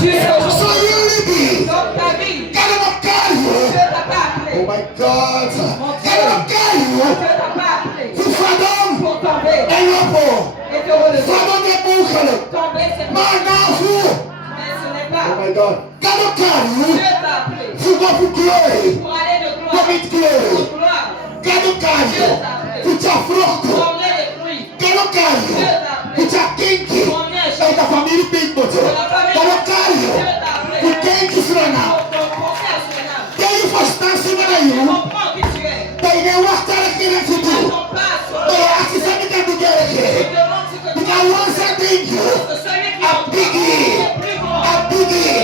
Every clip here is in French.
So you living. Donc ta vie, God will call you. Dieu t'a pas appelé. Oh my God. God will call Dieu you. t'a pas appelé To Fadom. pour tomber And Yopo. et te relever. Fadom de Bukalo. Tomber, c'est pas. Man now who? Mais ce n'est Oh pas. my God. God will call you. Dieu t'a appelé To go for glory. pour aller de Go gloire with glory. en gloire. God will call you. To Chafroko. Combien de fruits? God will call you. To Chakinki. Combien de And the family big bottle. God will call you. To thank you for now. Thank you for standing by you. Comprends qui tu es. They may walk out of here to do. Ton pas sur But I ask you something to get Je here. demande si que Because once I think you, que celui qui a est biggie, plus grand, a biggie.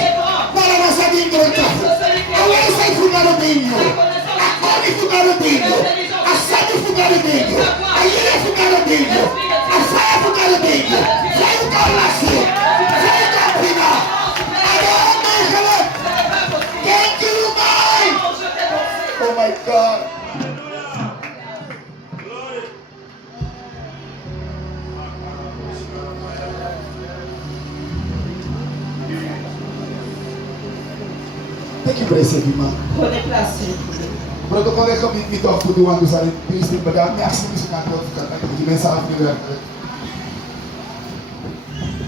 But I was saying to you, I want to say you gotta be you. I call you for gotta be you. I said you for gotta be you. I hear you for gotta be you. I fire for gotta be you. Fire for gotta last you. Fire for gotta be now. I don't know. Thank you, man. Oh my God. Thank you, blessed man. Prenez place, s'il vous plaît. Protocol é que me toca do ano dos anos, príncipe, pegar minha ação de cantor, de mensagem de verdade.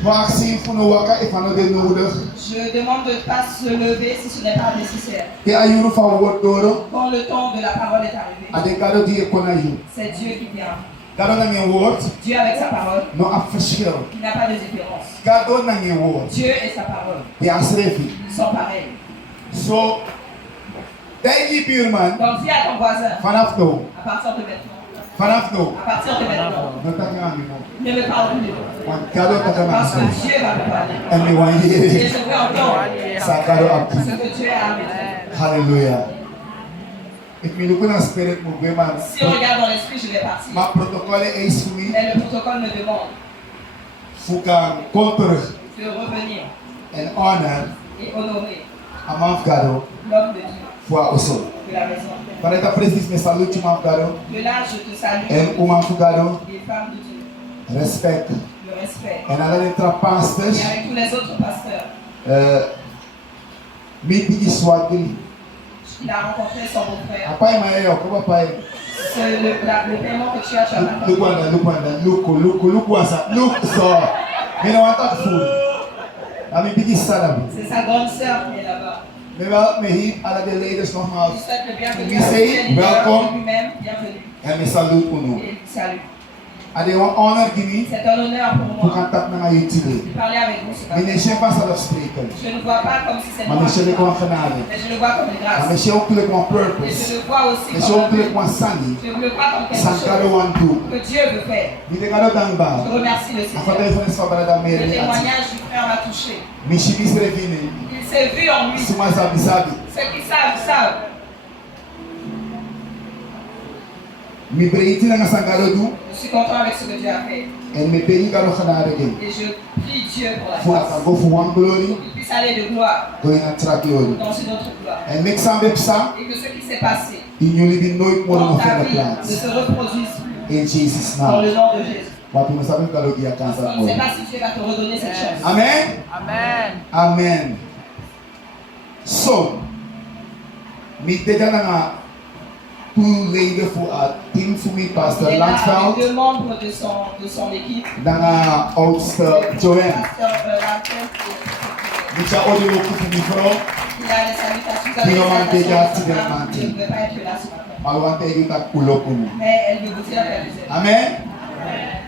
Maxime, pour nous voir, il faut nous dénouer. Je demande de ne pas se lever si ce n'est pas nécessaire. Et à nous faire un word Quand le temps de la parole est arrivé, à des cadeaux dire qu'on a eu. c'est Dieu qui vient. Cadeau n'a rien word, Dieu avec sa parole, non affiché. qui n'a pas de différence. Cadeau n'a rien word. Dieu et sa parole, Et à se réfléchir. ils sont pareils. So, dès que man, Donc dis à ton voisin, fanafno, à partir de maintenant, fanafno, à partir de maintenant, non t'as rien à dire. ne me parle plus. Cadeau t'as rien à Parce dire. que Dieu va me parler. Everyone Et here, je veux entendre ça cadeau à ce que Dieu a à me dire. Hallelujah. If me look at spirit movement, Si on regarde dans l'esprit, je vais partir. my protocol is for me. Mais le protocole me demande Faut qu'on contre de revenir and honor et honorer a Mavgado l'homme de Dieu for also. de la maison. Para esta precis me salute Mavgado De là, je te salue, and Mavgado les femmes de Dieu, respect le respect. and other intra pastors Et avec tous les autres pasteurs, maybe Iswagili. il a rencontré son beau-frère. Apa mai yo ko pa pai. C'est le paiement que tu as sur la Look so. Me no want that food. Ami bigi sana. C'est sa grande sœur qui est là-bas. Me wel me hier alle de ladies nogmaals. Je souhaite le bienvenu We à say tous les leaders, welcome. lui-même, bienvenue. En me salute uno. Et salut. Ade wan honor gimi C'est un honneur pour pour moi contact na ngayon today. de parler avec vous ce Me matin. ne siya pa sa love spreken. Je ne vois pas comme si c'était Maar moi, me siya ko ang kanale. mais je le vois comme une Maar grâce. me siya ook tuloy ko ang Et purpose. je le vois aussi Me siya comme ook un tuloy but. ko ang sani. Je le vois comme quelque Sankaro chose wan do. que Dieu veut faire. Dite ka no dang ba? Je remercie le Ako Seigneur. tayo sa sa balada Le meron ati. témoignage du frère m'a touché. Me siya bisrevine. Il s'est vu en lui. Suma sabi-sabi. Ceux qui savent, savent. Me breiti na nga sankaro do. Je suis content avec ce que Dieu a fait. En me peri ka no kanale gen. Et je prie Dieu pour la Fu grâce. aka go fu wan glory. Qu'il puisse aller de gloire Going at track glory. dans une autre gloire. En make sambe psa. Et que ce qui s'est passé Inyuli bin nooit mo dans no ta further vie ne plans. se reproduise plus In Jesus' dans name. le nom de Jésus. Watu masabi ka logi ya Parce kansa qu'on ne mo. sait pas si Dieu va te redonner cette chance. Amen. Amen. So, me deja na nga two lady for a team for me, Pastor Il est là avec Lansfeld, deux membres de son équipe. na nga Oudster Joanne. Pasteur Lansfeld, Micha odi mo kufu mi from, il a les salutations. Qui nous manque déjà, Je tu ne viens mentir. peux pas être là ce matin. malwante yu tak pulo kumu. Mais elle veut vous dire qu'elle vous aime. Amen.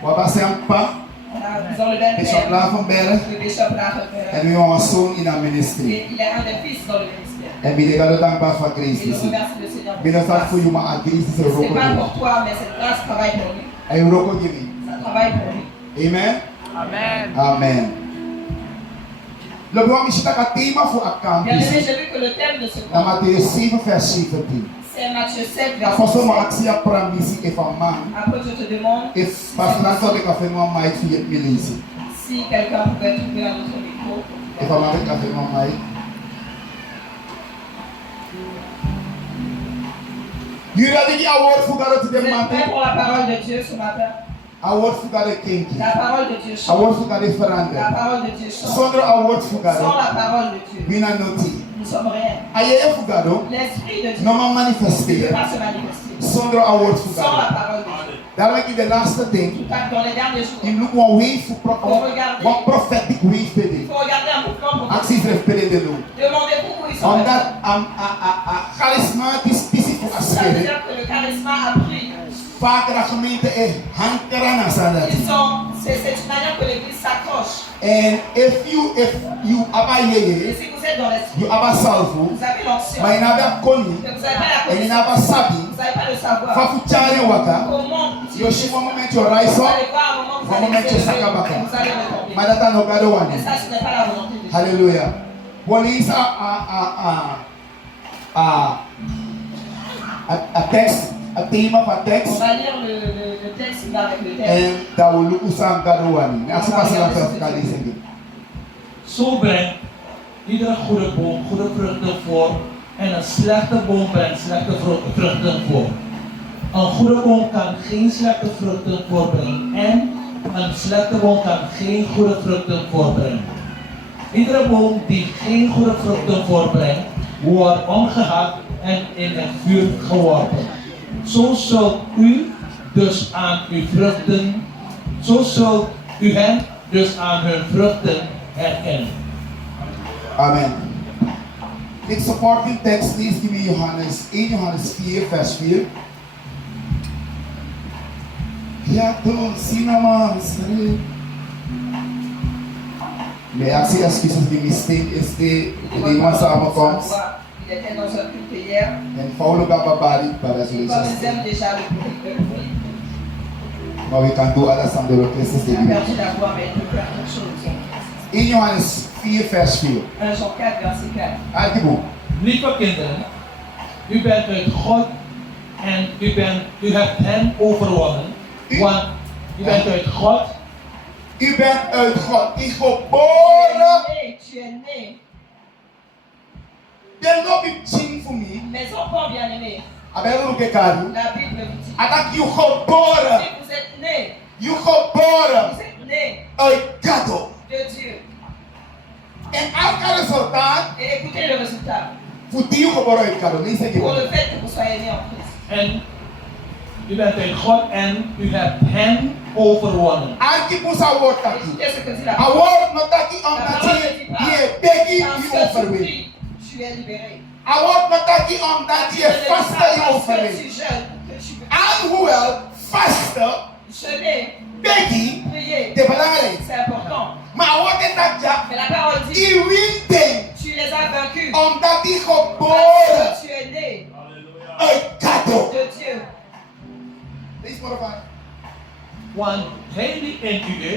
Wabase ang pa, Ils ont le même Bishop père, Laffenberg, le bishop Laffenberg. and we are soon in a ministry. Et il est un des fils dans le ministère. And we dega do tang ba for grace. Et je remercie le Seigneur pour Bino cette sa grâce. fu yu ma agree si se C'est roko pas gimi. pour toi, mais cette grâce travaille pour lui. Ay roko gimi. Ça travaille pour lui. Amen. Amen. Le bon mishita ka tema fu account. Bien-aimé, j'ai vu que le thème de ce Na cours, Mateus 7 vers 17. c'est Matthieu 7, verset Apostle 7. ma aksi a pramisi if a man Après, je te demande if Pastor Lansfeld ka fe mo mic fi yet milisi. si quelqu'un pouvait trouver un autre micro. If a man ka fe mo mic. You ready to award for God to Vous them êtes prêts man? pour la parole de Dieu ce matin? Award fugade kenki. La parole de Dieu change. Award fugade farande. La parole de Dieu change. Sondro award fugade. Sans la parole de Dieu, Bina noti. nous sommes rien. Ayeye fugado. L'Esprit de Dieu No man ne manifeste. peut pas se manifester Sondro award sans fugade. la parole de Dieu. That make it the last thing. Dans les derniers jours, In look one way for one prophetic way for il it. faut regarder un mouvement pour Axis repere de l'eau. demander pourquoi ils sont On là. that charisma this for a Ça veut spirit. dire que le charisme a pris. Vaak de gemeente hankerana sana. C'est une manière que l'Église s'accroche. And if you Et abayeye, si vous êtes dans l'Esprit, you abasalfu, vous avez l'onction, ma inaba koni, mais vous n'avez pas la and connaissance, inaba sabi, vous n'avez pas le savoir. fafu chane waka. Comment Yoshi one moment you rise vous up, allez voir un moment où vous one allez moment vous you élever, sakabaka. et vous allez retomber. Madata no gado Mais wani. ça, ce n'est pas la volonté de Dieu. Hallelujah. Police a text, a theme of a On text, va lire le texte qui va avec le texte. and that will look usang gado wani. Asi pasala sa kali sige. Zo brengt iedere goede boom goede vruchten voor en een slechte boom brengt slechte vruchten voor. Een goede boom kan geen slechte vruchten voorbrengen en een slechte boom kan geen goede vruchten voorbrengen. Iedere boom die geen goede vruchten voorbrengt, wordt omgehakt en in het vuur geworpen. Zo zult u dus aan uw vruchten, zo zult u hen dus aan hun vruchten herkennen. Amen. The supporting text, please give me Johannes 1 Johannes 4, vers 4. Ja, toen, cinema, sorry. Mais assez excuses de mistake is the one samenkomst. Il était dans un culte hier. En Paulo Gababari para Comme ils solutions. aiment déjà le bruit, Maar we kan doen alles aan de requestes de il a Bible. perdu la voix, mais il peut faire quelque chose. 1 Johannes 4, vers 4. 1 Jean 4, verset 4. Artikel. Lieve kinderen, u bent uit God en u hebt hen overwonnen. Want u bent uit God. U bent uit God, die geboren. Tu es né. There no be ching for me. Mes enfants bien-aimés, Abel que caro. la Bible vous dit, Atak you geboren. si vous êtes nés, You geboren. vous êtes nés Uit gado. de Dieu. En als resultaat, Et écoutez le résultat. voor die geboren uit gado. Nee, zeg je Pour wel. le fait que vous soyez nés en Christ. En u bent uit God en u hebt hen overwonnen. Arki musa woord taki. Écoutez ce que dit la A parole. woord no taki La omdat parole ne je dit pas, je begi parce je que tu overwin. pries, tu es libéré. A woord no taki omdat Parce je que ne dit vaste pas je parce que overwin. tu jeûnes que tu peux En hoewel vaste, jeûner, begi, prier. de belangrijk. C'est important. Maar a woord is dat ja, Mais la parole dit, die win ding. tu les as vaincus. Omdat die Parce geboren que tu es né uit gado. de Dieu. Lees maar op aan. Want hij die in u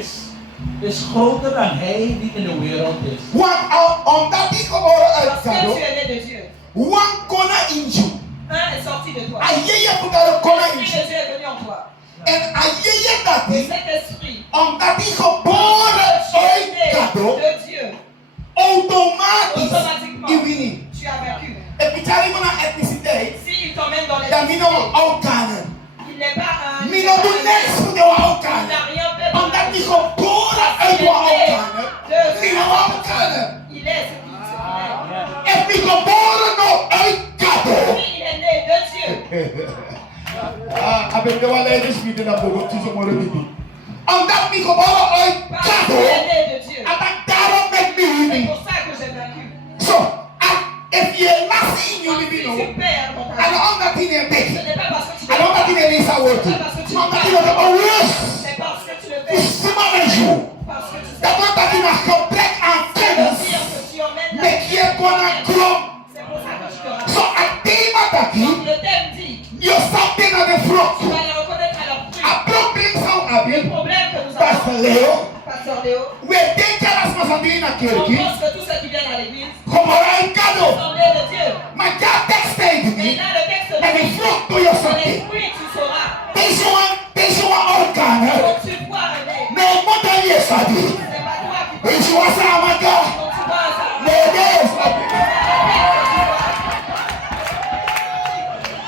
is groter dan hij die in de wereld is. Want omdat die geboren uit Parce que gado, tu es né de Dieu. one kona in you. Un est sorti de toi. Ayeye putaro kona in L'Esprit de you. Dieu est venu en toi. En ayeye Et dati, cet esprit, omdat die geboren tu es uit né gado, de Dieu. automatisch Automatiquement, die winning. tu as vaincu. En pitari van etniciteit, S'il t'emmène dans les dan mino aukanen. il n'est pas un. Mino do next voor de Il aukanen. n'a rien fait dans Omdat la die vie. geboren uit de aukanen, die aukanen. Il est ce qu'il est. En die geboren nog uit gado. Il est né de Dieu. Abem de wale dus niet naar boven, tussen morgen niet. Omdat die geboren uit Parce gado, qu'il est né de Dieu. atak daarom met me C'est winning. pour ça que j'ai vaincu. So, if you last in you Si living, tu perds dans ta and vie, omdat die neemt ce tegen. n'est pas parce que tu En omdat die neemt is working. Omdat die nog een rust. c'est parce que tu le Die fais. smannen you. Parce que tu sais Dat wordt dat die nog gebrek aan dire kennis. que tu emmènes la Met je kon een klom. C'est pour ça que je te rappelle. So, het thema dat Donc die, le thème dit, je stapt in naar de tu vrucht. vas les reconnaître à leur fruit. A probleem zou Le hebben, problème que nous Pastor avons, Leo, Pasteur Léo, we denken als we zijn in een on kerkje, pense que tous ceux qui viennent à l'église komen uit gado. sont nés de Dieu. Maar ja, tekst tegen Et die, là, le texte met een dit, vrucht doe je dans les something. fruits tu sauras. Deze one organen, Donc tu vois un nez. nee, moet er je sabi. C'est pas toi qui vois. Deze was aan mijn god. Donc tu vois ça. Nee, nee, sabi.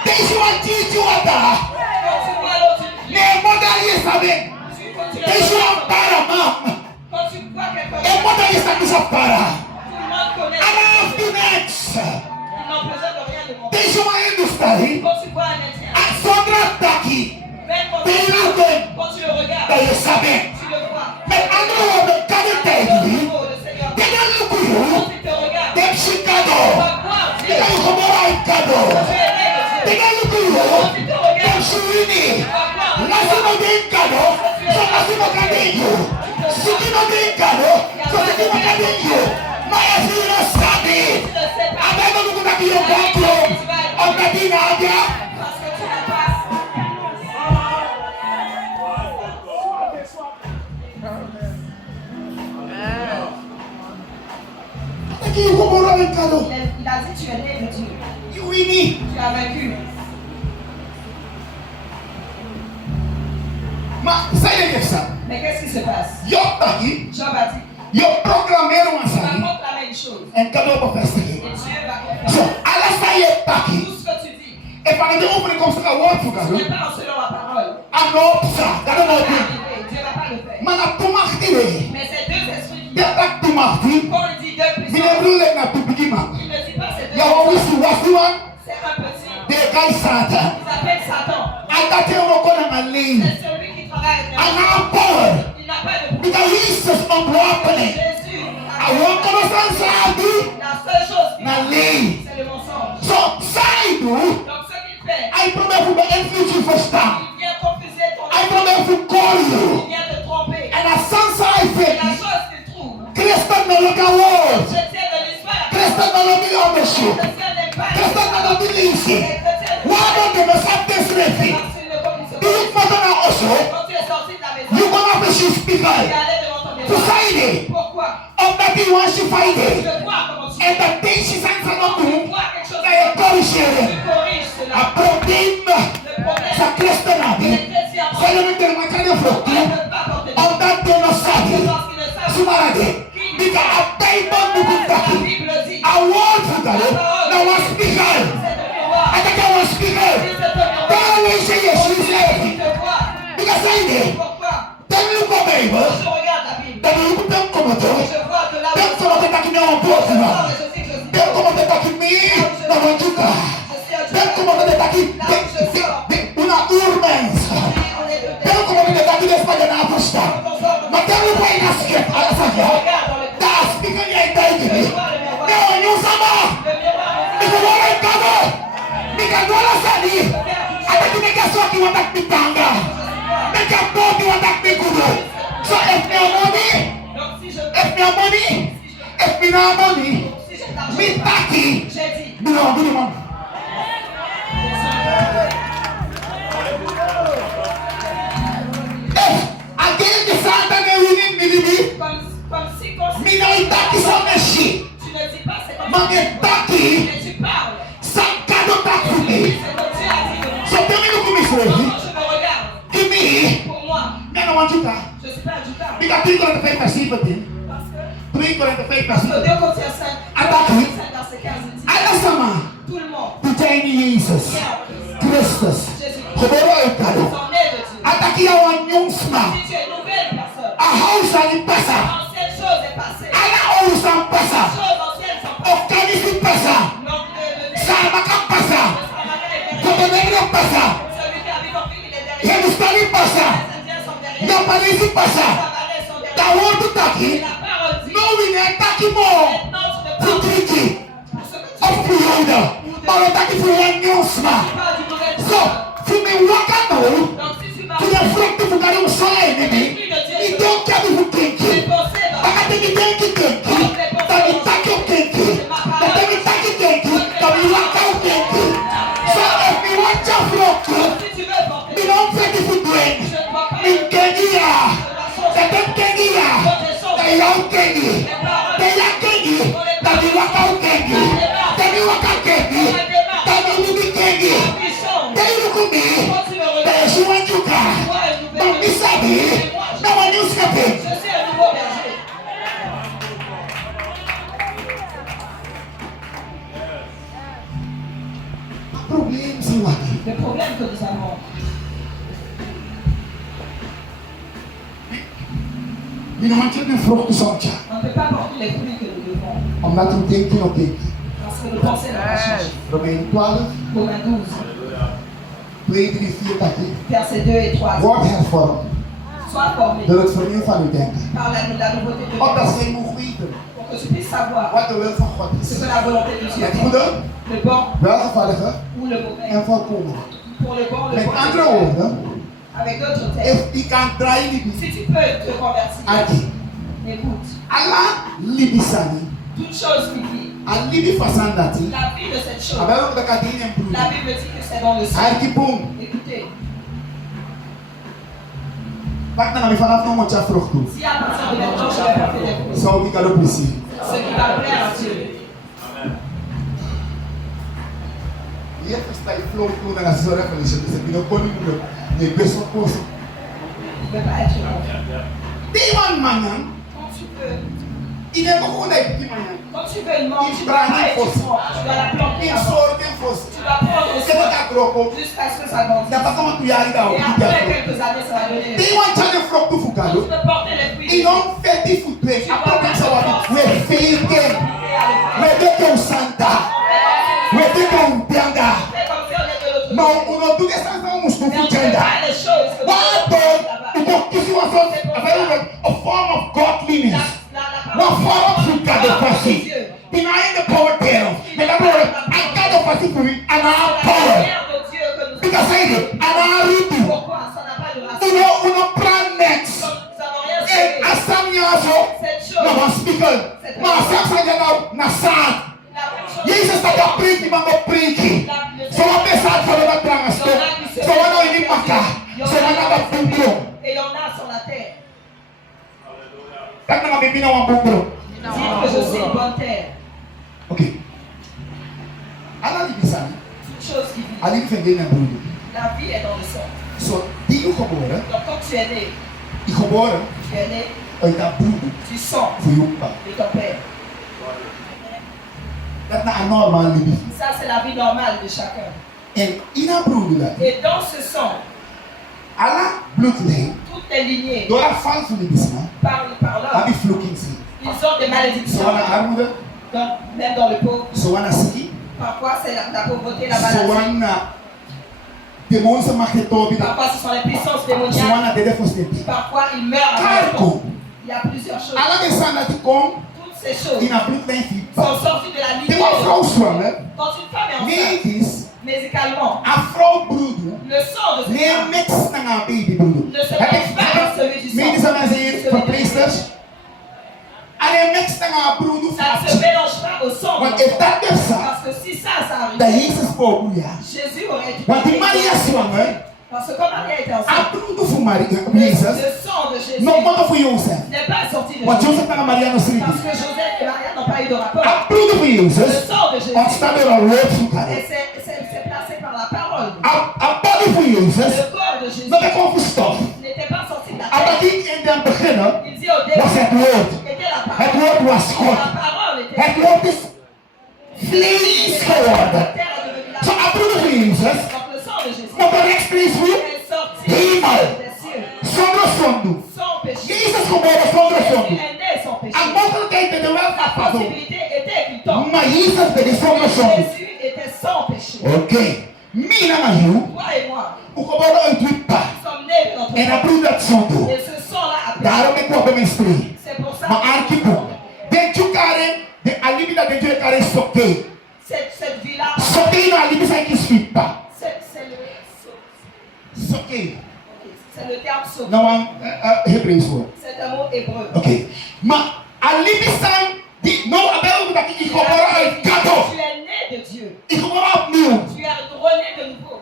Deze one teach you wat daar. Donc tu vois l'autre. Nee, moet er je sabi. Tingnan niyo ko yun. Pagsuini. Nasunog ka, no? So nasunog ka ninyo. Sukinog ka, no? So sukinog ka ninyo. Maya sinasabi. Abay mo kung nakiyong background. Ang natinadya. Nakiyong kumurahin ka, no? Il a dit tu es né de Dieu. Iwini. Tu as vaincu. Ma, sai che sa? Mais qu'est-ce qui se passe? Io taki, Job a dit, io proclamero una tu vas sai. proclamer une chose. En cadeau per festa Et che. Dieu va So, confirmer. alla sai e taki. Tout ce que tu dis, E para che opere come sta word fu ce caso. n'est pas selon la parole. Hanno psa, Ça kada va no. arriver. Dieu va pas le faire. Ma na tumahti le. Mais ces deux esprits qui Ya tak tumahti. quand il dit deux Bine puissants, brule na tupigima. il ne dit pas ces deux Ya wa puissants. wisu wasuan. C'est un petit. De kai sata. Ils appellent Satan. Ata te ono kona malin. C'est celui qui travaille avec Ana les power. Il n'a pas de pouvoir. Because Jesus on happening. Jésus, I want to understand la seule chose qu'il na a, lei. c'est le mensonge. So, sai do. Donc ce qu'il fait, I promise to be future for stop. il vient confuser ton I promise to call il you. vient te tromper. And a sense I Et la faith. chose qu'il trouve, Christian no look at words. chrétien de l'histoire, Christian no look at ownership. chrétien n'est pas Christian no look at les leasing. chrétiens ne Why don't they mess up this refi? parce qu'ils ne communiquent Do you pas. matter now also? Quand tu es sorti de la maison, You gonna have to tu speak es out. allé devant ton To miroir. find it. Pourquoi? Of that he wants to find Tu it. veux voir comment tu And the thing she sends her not tu to. vois quelque chose They are tu corriging. corriges cela. A problem. Le problème, Sa Christian nabi. les chrétiens Sa lemon del makanya ne frutti. peuvent pas porter de Of that they no sabi. parce qu'ils ne savent Sumarade. Because a Bible book pas. La taki. Bible dit, A word for that. Now one speaker. c'est de miroir. I think I was speaker. Si c'est de miroir, Don't always say yes, you tu say. te vois. Because I did. Pourquoi? Then you go Bible. Je regarde la Bible. Then you them come to. Je vois que là où Them je come to taki me on board. sors et je sais que je suis Them come to taki me. No one to ka. Them come to taki. Una urmens. on est de Them come to taki des pa na aposta. Ma them you find us get. Asafia. regarde dans le Da speaker ya dai. Ne on you sama. miroir. Iko wala kado. Nika wala sani. Ata kinega soki watak pitanga. Nika bodi watak pikudo. So if me money, Donc si je if me money, if me no money, si j'ai de l'argent, me taki. j'ai dit, Me no money man. If again the Satan they winning me libi, comme si comme me no itaki so meshi. tu ne dis pas c'est comme Mange taki, mais tu parles. sankado taki for me. C'est comme tu as dit de moi. So tell me look me for Quand me. je me regarde, Give me. pour moi, Me no want you ta. je suis pas du temps. Because 3 Corinthians 5 verse 17. Parce que 3 Corinthians 5 verse parce que 17. 2 Corinthiens 5, Attaque. verset 15 dit, Alam sama. tout le monde Tujay ni Jesus. vient en Christ. Christus. Jésus, Hoboro ay kado. t'en es de Dieu. Ataki awan yung sma. Si tu es une nouvelle personne, A house ang pasa. ancienne chose est passée. Ala house ang pasa. Choses anciennes sont O kanisi pasa. donc le Sama kang pasa. Samaritain est derrière. Kotonegro pasa. Celui qui habite en ville, il est derrière. Yelustali pasa. Les Indiens sont derrière. Yapanisi Les pasa. Samalais sont derrière. Tawon to taki. Et la parole dit, No win ataki mo. maintenant tu ne parles Putriki. pour ce que tu Of Puyoda. Oro taki for one yung sma. parles du mauvais So, fumi waka no. Donc si tu To parles the fruit to fugari yung soya enemy. Don't carry who des kinki. pensées, bah, Baka tiki tenki tenki. Tabi taki tenki. Tabi taki tenki. Tabi waka tenki. So if me watch a flock, si tu veux porter, me don't fit the food brain. je ne vois pas Me kengiya. la chose. Tabi kengiya. Tabi yaw kengi. Tabi ya kengi. Tabi waka kengi. Tabi waka kengi. Tabi bibi kengi. Puissant. Tabi lukumi. Quand tu me regardes, Tabi suwanjuka. moi une nouvelle Don't be sabi. No one else can je suis un nouveau berger. Problem si Waki. Le problème que nous avons, We don't want you to fruit to somcha. on ne peut pas porter les fruits que nous devons. I'm not thinking of it. Parce que le pensée n'a pas changé. Romains 12, Romains 12, 2, 3, 4, 30. versets 2 et 3. God has formed. Sois formé Dat het vernieuw van u denken. par la nouveauté de Opdat Dieu zij mogen weten pour que tu puisses savoir wat de wil van God ce is. que la volonté de Dieu Het est. goede, Le bon welgevallige ou le mauvais. en volkomen. Pour le bon, le Met mauvais. andere woorden, Avec d'autres termes. if je kan draaien libi, Si tu peux te convertir, adi. écoute. Allah libi sani, Toute chose qui vit, al libi fasandati. la vie de cette chose, Abel de kadin en broer. la Bible dit que c'est dans le sang. Arki boom. Écoutez, Wat na mi vanaf no mocha vrucht toe. si à partir de maintenant je vais porter des fruits, Zou ik dat ook plezier. ce qui va plaire à Dieu. Hier sta je flow toe naar de zorg van je. Dus ik ben ook niet meer. Je best wel koos. Il ne peut pas être bon. Die man man. Quand tu veux, Iedereen begon dat die man. quand tu veux une menthe, tu dois pas être fort. Tu dois la planter In avant. soort en fos. Tu dois prendre Ik le heb sol het akropo. jusqu'à ce que ça grandisse. Dat was allemaal 2 jaar daar Et op. après quelques années, ça va donner. Die man tjade vrucht toe Quand fukado. tu peux porter les fruits, I don't fit die voet weg. Apropos sa wabi. We fake. We deke o santa. We deke o bianga. c'est comme si on était de l'autre Maar côté. uno doe santa o mustu Mais on ne fait fukenda. pas les choses que Wat Dieu dan? là-bas. Uno kisi was a form of godliness. La Wat parole vorm fukado fasi. Denying the power thereof. Met andere woorden, I got the fasi for it and I have la power. lumière de Dieu que nous Because I do. And I redo. Pourquoi ça n'a pas de racine? Uno plan next. Comme nous n'avons rien And fait. asam nyaso. Cette Na chose, was speaker. Ma asam sa now na sad. la même chose. Jesus tak a preach man go preach. So what be sad for the plan Il y en a qui se So what no ini maka. il y en So what a na qui se bubro. et il y en a sur la terre. Tak na bibina wa bubro. Dites que je suis une bonne terre. Okay. Ala libisani. Toute chose qui vit. Ali fenge na brudo. La vie est dans le sang. So di u geboren. Donc quand tu es né, I geboren. tu es né Uit dat brudo. du sang Voor je pa. de ton père. Dat na een normaal libi. Ça, c'est la vie normale de chacun. En in dat brudo dat. Et dans ce sang, Alla bloedlijn. toutes les lignées Door dat van van libisma. parlent par Heb l'homme. je vloeking zien. Ils ont des Zo malédictions. wana armoede. Donc, même dans le pauvre, Zo wana siki. parfois c'est la pauvreté, la Zo maladie. wana demonse machtetobi. Parfois ce sont les puissances Zo démoniaques. wana dede fosteti. Parfois ils meurent avant le temps. Il y a plusieurs choses. Alla de san dat kom. Toutes ces choses In a bloedlijn fiep. sont sorties de la De lignée. was vrouw zwanger. Quand une femme est Nee enceinte, is. médicalement, A vrouw broedo. le sang de cette Nee femme mix na nga baby broedo. ne se mélange pas avec celui du sang. Medische mensen Celui hier de verpleegsters. Alleen mix na nga broedo. Ça ne se mélange pas au sang. de Want if l'enfant. dat is zo. Parce que si ça Dat arrive, Jezus voorboeia. Jésus aurait dû. Want die Maria zwanger. Parce que comme Maria était A enceinte, broedo voor Maria. le Jezus. sang de Jésus No matter voor Jozef. n'est pas sorti de Want Jésus. Jozef na Maria no Parce sridi. que Joseph et Maria n'ont pas eu de rapport. A broedo voor Le Jozef. sang de Jésus Ontstaan er een woord voor et haar. c'est placé par la parole. A body voor Jozef. Le corps de Jésus Dat ik over stof. n'était pas sorti de la Maar terre. dat ik in den beginnen Il dit au début, was het woord. était la Het parole. woord was God. La parole était Het woord is vlees la geworden. terre est devenue la Zo a broedo voor Jozef. Donc le sang de Jésus Maar de rechtstreeks voor est sorti Hemel. des cieux Zonder zonde. sans péché. Jezus geboren zonder Jésus zonde. est né sans péché. En mogelijkheid bij de La welvaart van possibilité était évidente. Maar Jezus bij de zonder zonde. Jésus était sans péché. Oké. Mina na you. Toi et moi, U geboren uit witpa. nous sommes nés de notre En a sang. broed dat zonde. Et ce sang-là a péché. Daarom ik word bij mijn spree. C'est pour ça Maar arkipo. Den you karen. De alibi dat de you karen soke. cette vie-là, Soke no alibi sa kis witpa. c'est Soke. c'est le terme sauvé. Nou aan Hebreeuws woord. C'est un mot hébreu. Oké. Maar alibi san. Die nou abel dat ik geboren uit kato. Tu es né de Dieu. Ik geboren opnieuw. Tu es rené de nouveau.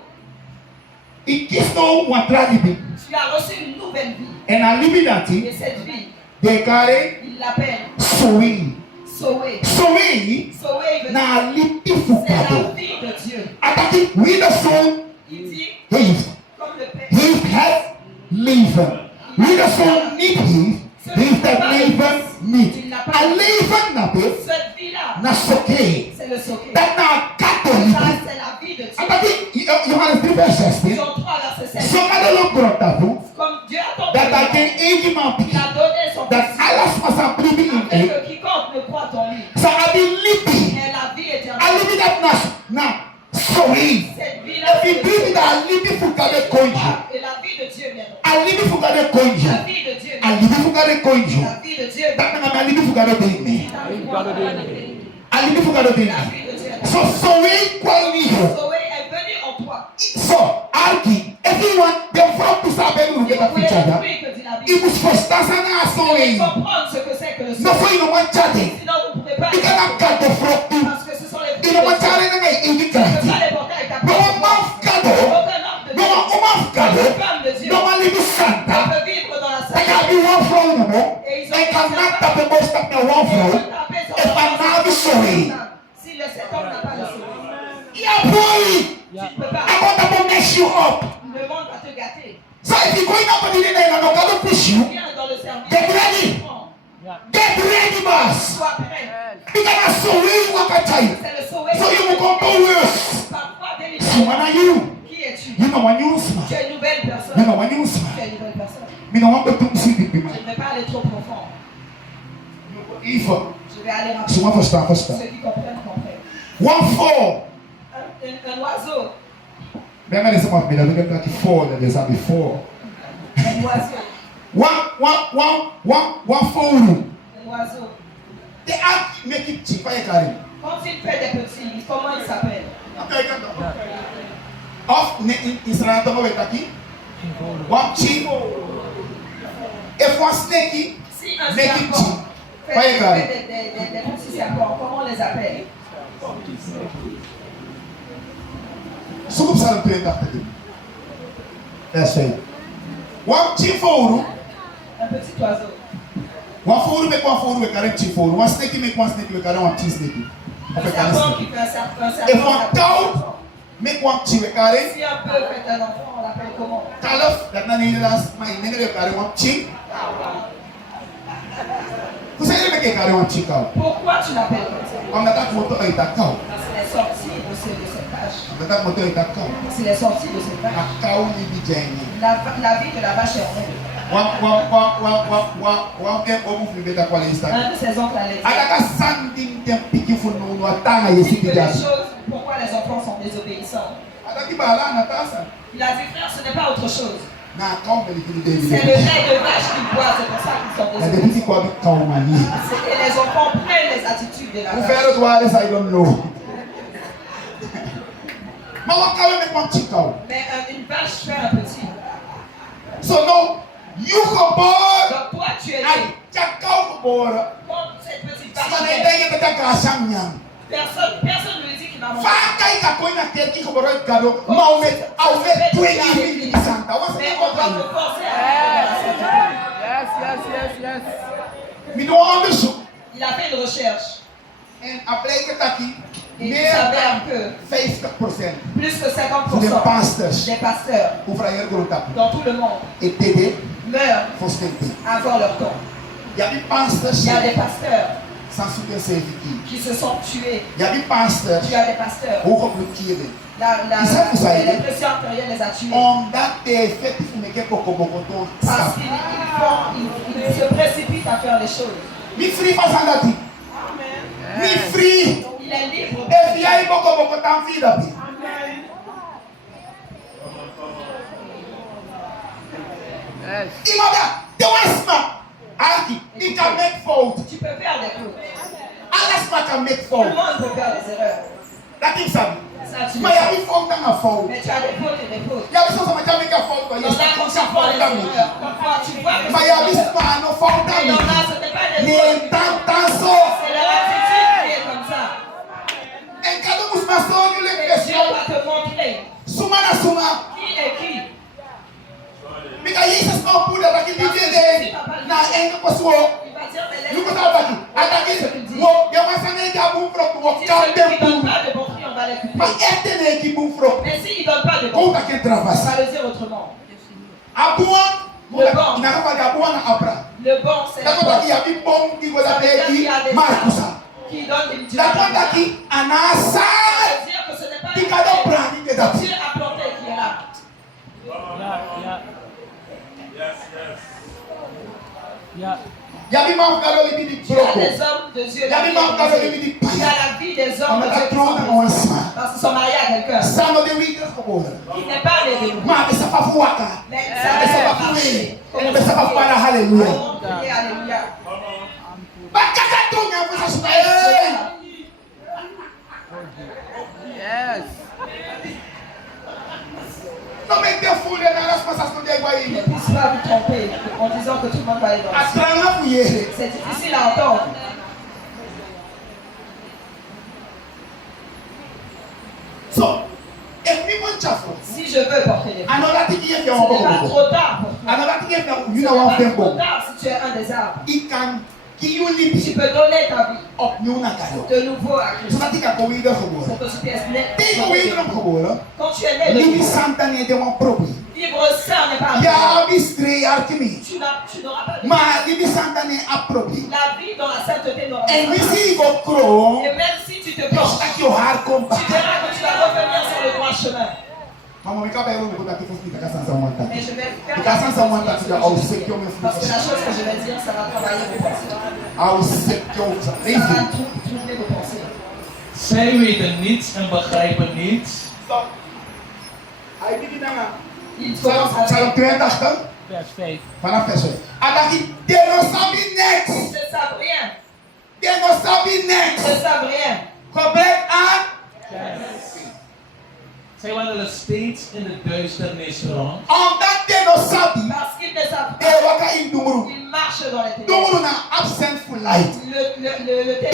Ik kies nou wat alibi. Tu as reçu une nouvelle vie. En alibi dat hij. Et cette vie, De karen. il l'appelle Soe. Soé. Soe. Soé veut dire Na alibi c'est fukado. la vie de Dieu. Ataki wie de zoon Il dit heeft. comme le Père. Heeft het leven. Wie de zoon niet heeft, heeft het leven niet. Een leven nap je. Cette vie-là, Na soke. c'est le soké. Dat na Ça, katholiek. c'est la vie de Dieu. Ataki Johannes 3 vers 16. Jean 3, verset 16. Zo kan de loop grot daarvoor. Comme Dieu a tant Dat hij aimé, geen één iemand il a donné son dat Fils. alles wat zijn privé in Afin heeft. que quiconque ne croit en lui Sa ability. ait la vie éternelle. Alibi dat na soe. Cette vie-là, If you c'est believe that alibi fukade konji. et la vie de Dieu vient. Alibi fukade konji. La vie de Dieu vient. Alibi fukade konji. La vie de Dieu vient. Dat na alibi fukade bene. La vie de Dieu vient. alifuga dini. La vie de Dieu est So we kwa hiyo. Zoé est venue en toi. So Arki, everyone them from to sabe no get a Vous pouvez picture. détruire que dit la Bible. It was first that's an Vous asshole. devez comprendre ce que c'est que le No Zoé. for you no one chatting. Sinon, vous ne pouvez pas You cannot cut the front too. parce que ce sont les You know what chatting na ngay Tu ne peux indicate. pas les porter avec ta No one mouth gado. Aucun homme de No Dieu. one mouth gado. Aucune femme de Dieu. No one live On Santa. peut vivre dans la I salle. can be one from no more. I cannot tap the most of the one from. If I'm not sorry. Si le cet homme n'a pas de souris, Yeah, boy. tu ne peux pas. I want to mess you up. Le monde va te gâter. So if you're going up on the day, no God will push you. Viens dans le service. Get ready. Get ready, boss. Sois prêt. Because I saw where you walk at time. C'est le sauvé. So you will go to worse. Parfois, So délicat. when are you? Qui es-tu? You know when you Tu smile. es une nouvelle You personne. know when you Tu smile. es une nouvelle personne. Me no want to see the Je people. ne vais pas aller trop profond. If Je vais aller so rapidement. one first Ceux qui comprennent, comprennent. one fall. Un oiseau. Remember there's some of me that look like fall that there's a before. Un oiseau. One fall. Un oiseau. They act make it cheap. I carry. Quand il fait des petits, comment il s'appelle? Off Israel to go aquí. One cheap. If one snaky, Si un make it serpent cheap. fait Pas égal. des petits serpents, comment on les appelle? Sukup sa lang tuwing kaktakin. That's right. One cheap fall. Un petit oiseau. One fall make one fall make a cheap fall. One snaky make one snaky make a one cheap snaky. Un serpent qui fait un serpent. If one cow make one cheap make a Si un peu fait un enfant, on l'appelle comment? calf that na nila last my nigga they carry one cheap. Who say they make a carry one cheap cow? Pourquoi tu l'appelles comme ça? On attack moto ay ta cow. Parce qu'il est sorti de cette vache. On attack moto ay ta cow. Parce qu'il est sorti de cette vache. A cow ni bi jeni. La vie de la vache est horrible. One get over from better quality start. Un de ses oncles allait dire Adaka sanding them picking for no atanga yesi que les bidas. choses, pourquoi les enfants sont désobéissants. Adaki bala na tasa. Il a dit, frère, ce n'est pas autre chose. Na cow me likini David. C'est le lait de vache qu'ils boivent, c'est pour ça qu'ils sont Na désobéissants. deputy kwa bi cow mani. Et les enfants prennent les attitudes de la Who vache. fair to this I don't know. Ma wa cow make one chick cow. Mais une vache fait un petit. So no you go board. Donc toi, tu es né. I check cow board. Quand cette petite Sama vache ne naît, denge beta ka samnyang. personne ne lui dit qu'il va manger. Fakai ka koina teki ko board gado. Ma o me au me 20 in Santa. What's Mais the on doit name? me forcer à Yes. Me don't understand. Il a fait une recherche. And apply que taki. Et il Meer savait dan un peu. 50% Plus que voor de 50% pastors des pasteurs hoe vrij groot dans tout le monde ik deed meurent voor stemmen. avant leur temps. Ja die pastors Il y a des pasteurs sans soutien serviki. qui se sont tués. Ja die pastors Tu as des pasteurs. hoog geblokkeerd. Les pressions artérielles les a tués. Omdat de effectief om ik kokobokoto Parce stap. qu'ils se précipitent à faire les choses. Mi free pas aan dat. Mi free. Il est libre. If jij bokoboko dan free dat. Yes. Iemand de was ma. Arki, ik kan make fout. Tu peux faire des fautes. Alles ma kan make Tout le fout. monde peut faire des erreurs. Dat ik sabi. Ça, tu le Maar ja, sais. die fout dan een fout. Mais tu as des fautes et des fautes. Ja, we zullen met jou make fout. Maar je Il y en a staat qui ook sont zo'n pas fout les dan niet. erreurs. Parfois, tu vois que Maar ja, we staan nog fout Mais dan il y en niet. a, ce n'est pas des Nee, fautes. dan zo. C'est leur attitude qui est comme ça. En kado moest maar zo jullie Et Dieu kwestie. va te montrer Suma na suma. qui est qui. Mika Jezus nou poeder dat je niet deed. Na enge persoon. Il va dire, mais Lu ko laisse-moi taw baki. Ataki. Wo, ya wasane ja boom frok wo si kam celui dem qui ne donne boom. pas de bon prix, on va l'écouter. Maar ete ne ki boom frok. Mais s'il ne donne pas de bon Ko prix, ta ken on travas. va le dire autrement. Abuan. Le bon. Ina ka ga abuan na abra. Le bon, c'est Da ko le taki bon. ya bi bom ki go Ça la veut dire qu'il beki y a des Markusa. gens qui donnent des petits Da ko taki anasa. Ça veut dire que ce n'est pas Ki kado le brandi ke da. Dieu a planté qui est là. Yeah. Ya bi mam kado libi di Tu as broko. des hommes de Dieu. Ya La bi vie mam kado est libi di brisée. Tu paya. as la vie des hommes Ama de da Dieu qui tron sont na brisés. onsa. Parce qu'ils sont mariés à quelqu'un. Some of the weakest ko bola. Il n'est pas né de nous. Ma be sapa fuaka. Mais Be ça sapa va marcher. fuwe. Be sapa fuara hallelujah. Allons prier, alléluia. Bakaka tonya ko sa suka. So, if me want chafo, Si je veux porter les fruits, another thing you ce n'est pas trop tard pour toi. Another thing you Ce you know one n'est thing pas trop go. tard si tu es un des arbres. It can give you Tu libi peux donner ta vie up new na kado. de nouveau à So Christ. that you can go with the khobora. Pour que tu puisses naître. Take away the khobora. Quand tu es né de Libi nouveau, santa ne de one properly. vivre sain n'est pas Ya bi stray artimi. Tu n'auras pas de Ma libi santa ne appropriate. La vie dans la sainteté n'aura pas And we de see go crow. Et même si tu te Just penches, like your heart come tu back. verras que tu vas revenir sur le droit chemin. Mama, we can't be able to take us to someone Mais je vais faire Because some someone that you are sick, you parce que la chose que je vais dire, ça va travailler vos pensées. I will set you Ça va lazy. troubler vos pensées. Zij weten niets en begrijpen niets. Stop. I begin now. Il commence Psalm avec 82, Vers 5. vanaf vers 5. Adaki, they no sabi ils next. ne savent rien. They no sabi Ils next. ne savent rien. Correct and Zij wandelen steeds in de duisternis rond. omdat they no sabi, Parce qu'ils ne savent they pas. waka in Dumuru. Ils marchent dans les ténèbres. Dumuru na absent full light. Le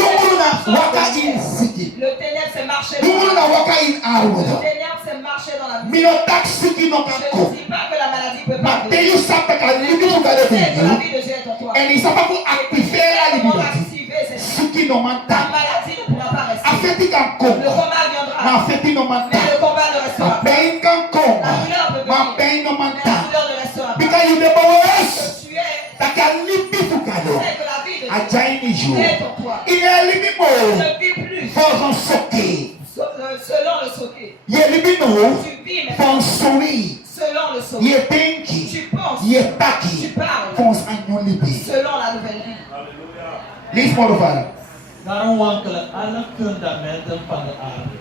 Dumuru na ténèbre, waka in city. le ténèbre, c'est marcher Dumuru na dans la waka in Le Arwood. ténèbre, c'est marcher dans la Me no tak city no Je can ne go. dis pas que la maladie peut pas But they venir. use something that Mais live on together sait que la with vie de Dieu est en toi. you. And it's about to activate a Comment liberty. activer cette vie? City no man La tak. maladie ne pourra pas rester. Affecti can Le come. combat viendra. Ma affecti no man Mais tak. le combat ne restera Ma pas. pain can come. La douleur peut Ma venir. pain no man Mais la tak. douleur ne restera pas. Because you the boys Tu es, that can live me tu together. sais que la vie de A Dieu giant is you. est en toi. Il est libi mo. Tu ne vis plus For soke. selon le soquet. Ye libi no. Tu vis For maintenant sori. selon le soquet. Ye thinki. Tu penses, Ye tu taki. parles For anyo libi. selon la nouvelle vie. Lees more of her. Daarom wankelen alle fundamenten van de aarde.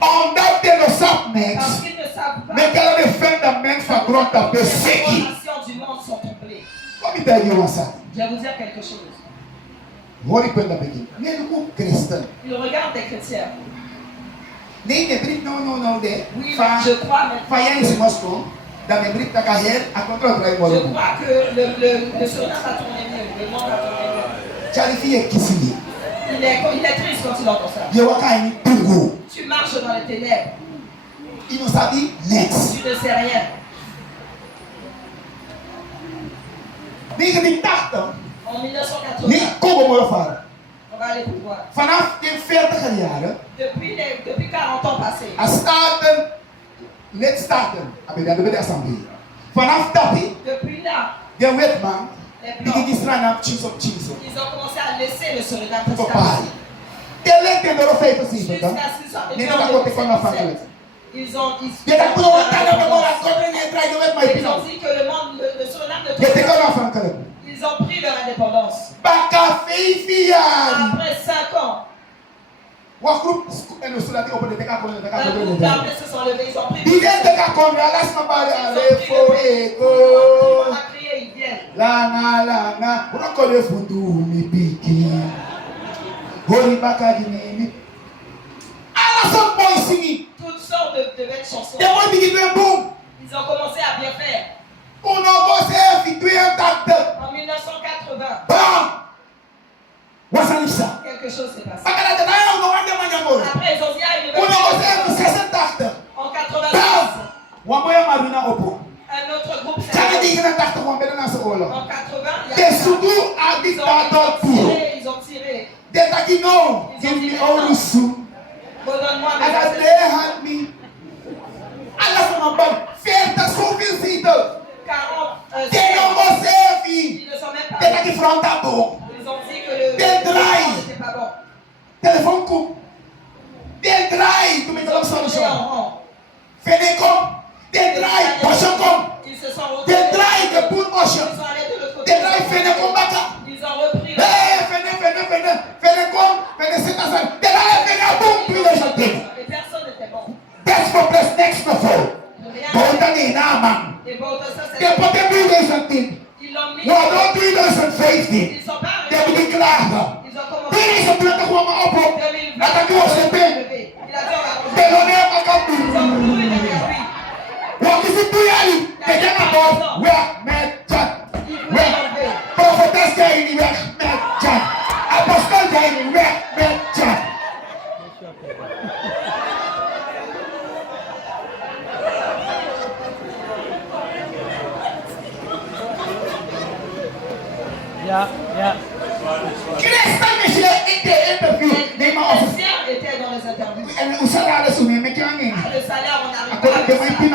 Omdat they no sap Parce next. qu'ils ne savent pas Make all the fundament for growth of the que les city. fondations du monde sont tombées. Let me tell you one something. Je vais vous dire quelque chose. What happened at the beginning? Nee, look, Christian. Il regarde des chrétiens. Nee, de brik no, de. Oui, Fa, je crois maintenant. fa yan is Moscow. Da me brik taka her, a control drive Je mo. crois que le sonar a tourné mieux, le monde a tourné mieux. Charlie fi ye kisili. Il est triste quand il entend ça. Ye waka ini tungu. Tu marches dans les ténèbres, Ino sabi next. tu ne sais rien. Ni gani takta. En 1980, Ni kogo mo fara. on va aller pour voir. Vanaf de 40 jaren. Depuis 40 ans passés, A starten. Net starten. Abe da de assembly. Vanaf tapi. depuis là, De wet man. les Digi Blancs, gisrana chiso. ils ont commencé à laisser le Suriname petit Papa. à petit. Tele de doro feito si Jusqu'à beta. ce qu'ils soient Ni arrivés no en ka kote kono 2017. fangale. Ils ont Ye ta kuno wata na mo la kote ni try to make my ils ont pino. dit que le monde, le Suriname ne Ye te tombera kono pas. fangale. Ils ont pris leur indépendance. Baka feifian. Après 5 ans, Wa group eno sulati open de ka kono de ka un kono groupe de. d'armées se sont levés, ils ont pris Di de ka kono alas na bari Ils ont ale pris fo le pays. ego. On a crié, ils viennent. Langa. Una kole fundu mi biki. Hori baka di ni. Ala son boy singing. Toutes sortes de belles chansons. The boy begin to boom. Ils ont commencé à bien faire. Uno go se fi tu intact. En 1980, Bam. Wasanisa. quelque chose s'est passé. Bakala de na no wande manyamoro. Après, ils ont dit, ah, une nouvelle Uno go se fi chose. 60 tact. En 86, Bam. Wamoya marina opo. un autre groupe s'est Kana di levé. gina tact ko mbele na so olo. En 80, il y De a sudu a dictator puro. ils ont tiré. De takino. Give me orusu. Redonne-moi mes Ala affaires. de hand me. Ala sama bam. Ferta suficiente. 40, De no go se fi. ils ne sont même pas De taki fronta bo. Ils ont dit que le Des drailles. n'était pas bon. Téléphone coupe. Des drailles. Tu me Ils donnes ont tourné solution. en rond. Fenecom. Des drailles. Pochon com. Ils se sont Des retournés. drailles de poule Ils motion. sont allés de l'autre côté. Des drailles fenecom baka. Ils ont repris. Hey, fenecom. Fenecom. Des drailles fenecom. Plus de chanter. Et personne n'était bon. Best for best next to fall. Rien. Bonta ni na man. Et bon, ça, They c'est. put the plus de chanter. Ils l'ont mis. Well, don't do this and safety. Ils sont pas They arrivés. will be glad. Ils ont commencé. There is a plan to come up. 2020. Nata kiwa sepe. Il a dit on va They manger. don't have a Ils ont couple. couru derrière lui. What is it to you? They can't afford. We are met chat. Ils We voulaient are l'enlever. prophetess guy in the met chat. Apostle guy in the met chat.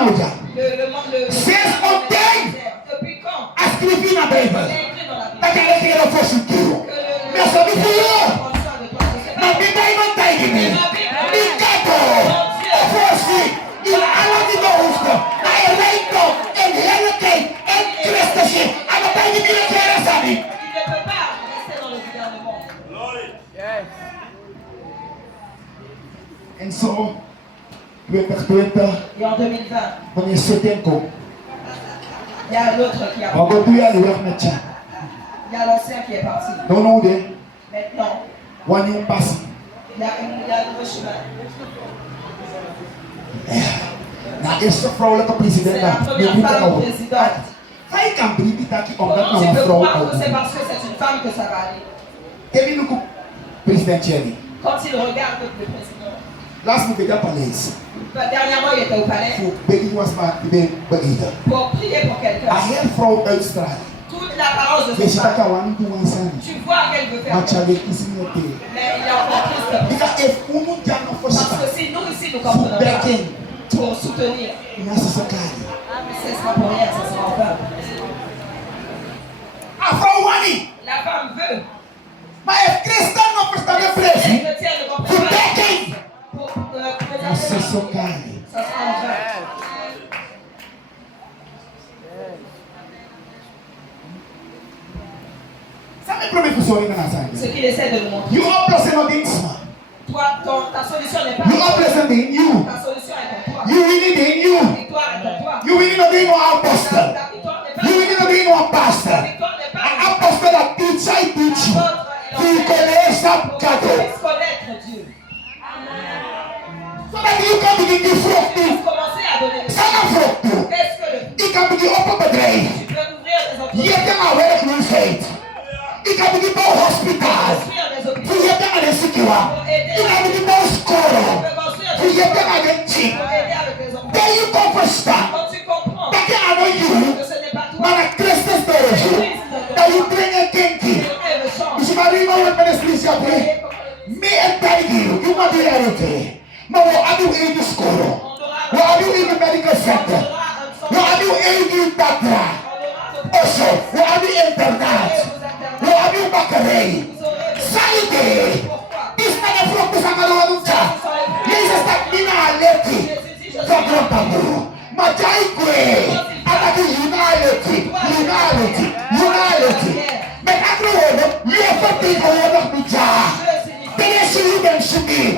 Since ordained. Depuis quand? Escrit dans la Bible. Il est écrit dans la Bible. T'as qu'à l'écrire le faux sur tout. Mais ça dit pour eux. Prends soin de toi. C'est Ma pas Bible est non taille. Il faut aussi. Il a alors dit dans l'ouvre. I write down and heritage and Christianship. I'm a taille de militaire à sa vie. il ne peut pas rester dans le gouvernement. Yes. And so, 2020, Et en 2020, on est certain qu'on il y a l'autre qui a va continuer à le remettre. Il y a l'ancien qui est parti. Non, non, de. Maintenant, On est passé. il y a un nouveau chemin. Na eerste vrouwelijke president. C'est la première femme présidente. Hij kan drie taki omdat Comment nou tu een peux vrouw croire que c'est ook. parce que c'est une femme que ça va aller? Kevin ook president Cheney. Quand il regarde le président, Laatst moet ik dat paleis. dernièrement il était au palais Voor Becky was maar die begeten. pour prier pour quelqu'un. Een heel vrouw uitstraling. Toute l'apparence de Je son ziet dat femme. kan niet doen zijn. Tu vois qu'elle veut faire. Maar Chavez is niet oké. Mais il a encore plus de Ik ga even hoe dan nog Parce verstaan. que si nous ici nous Voor comprenons pas, Becky. pour soutenir, In als ze kari. ce sera pour rien, ce sera en vain. A vrouw wani. La femme veut. Maar if Christen nog verstaan de Les pres. chrétiens ne Voor comprennent pas. Becky. Pour Als ze kari. ça sera en vain. Sabe professor na Ce sala? qu'il essaie de nous montrer. You are blessing on things. Toi, ta solution n'est pas You are blessing in you. ta solution est en toi. You winning in La you. victoire est en toi. You winning on being one apostle. La victoire n'est pas You winning on being one La pastor. victoire n'est pas An apostle that teach I teach you. He connaît sa pour cadeau. qu'on puisse connaître Dieu. So that you can begin to fruit. Pour commencer à donner le Sana fruit. Qu'est-ce que le You can begin open the grave. Tu peux ouvrir des You entreprises, can aware of your faith. You can begin to hospital. construire des You hôpitaux, can begin secure. You can begin to tu school. peux construire You des can begin cheap. pour aider avec les enfants. Then you come for start. Quand tu comprends That can know you. que ce n'est pas toi, Man, a Christian story. That you bring a thinking. et le change. You see, my real with ministry is your way. Me and you, you want the reality. No, what are you in the school? What are you in the medical center? What are you in the doctor? Also, what are you internet? What are you bakery? Sunday. This man is from Kusamaluanucha. Jesus tak mina aleti. From Tamu. Majai kwe. Ataki unaleti. But I know you are something for your doctor. Finish you them shumi.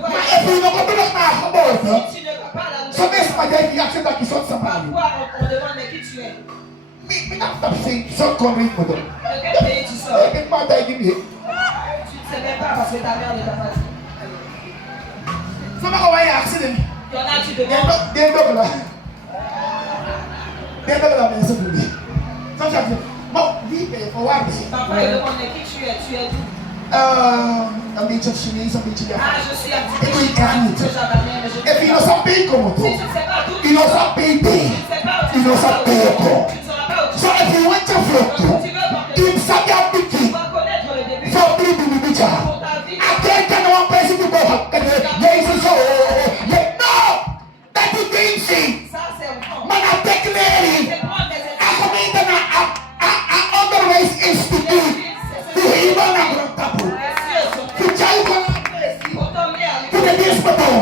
Ma efu no ko tulak na habor. So this my day reaction that is on somebody. On demande mais qui tu es? Me not stop saying so coming with them. De quel pays tu sors? Get my day give me. Tu ne sais même pas parce que ta mère ne t'a pas dit. So ma why accident. Il y en a, tu demandes. Dem dog la. Dem dog la me so good. So just mo we pay for what? Parfois, il demande mais qui tu es? Tu es d'où? Un beetje Chinees, un beetje Ah, Japan. je suis un Et puis, petit peu japonais, mais je Et puis ils ne savent pas comment Si tout. tu ne sais pas d'où Ils ne savent pas aider. tu ne sais pas où tu Ils ne seras savent pas encore. tu ne sauras pas où tu So if you want to float, Tu veux porter ils savent pas tu petit. dois connaître le début So please do the picture. pour ta vie. I can't tell one person to go up. Jesus, no, that is dancing. Ça, c'est un fond. Man, I declare C'est prendre des I come in and otherwise institute to him and a tabu. To child pour t'emmener à to the hospital.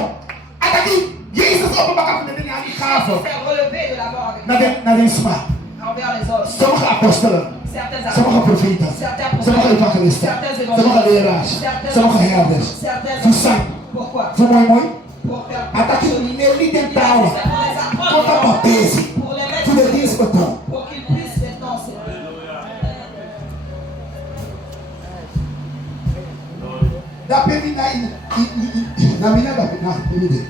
Ataki, Jesus open back up the thing and l'école. C'est relevé de la mort avec Nothing smart. envers les autres. Some apostles. Certains Some apôtres, prophets. certains Some prophètes, evangelists. certains Some évangélistes, leaders. certains Some elders. certains To sang. Pourquoi? For moi. Pour faire Ataki, nearly 10,000. C'est pour les apprendre, What about busy? pour les mettre To the hospital. pour qu'ils puissent maintenant se Da baby na mina da na ini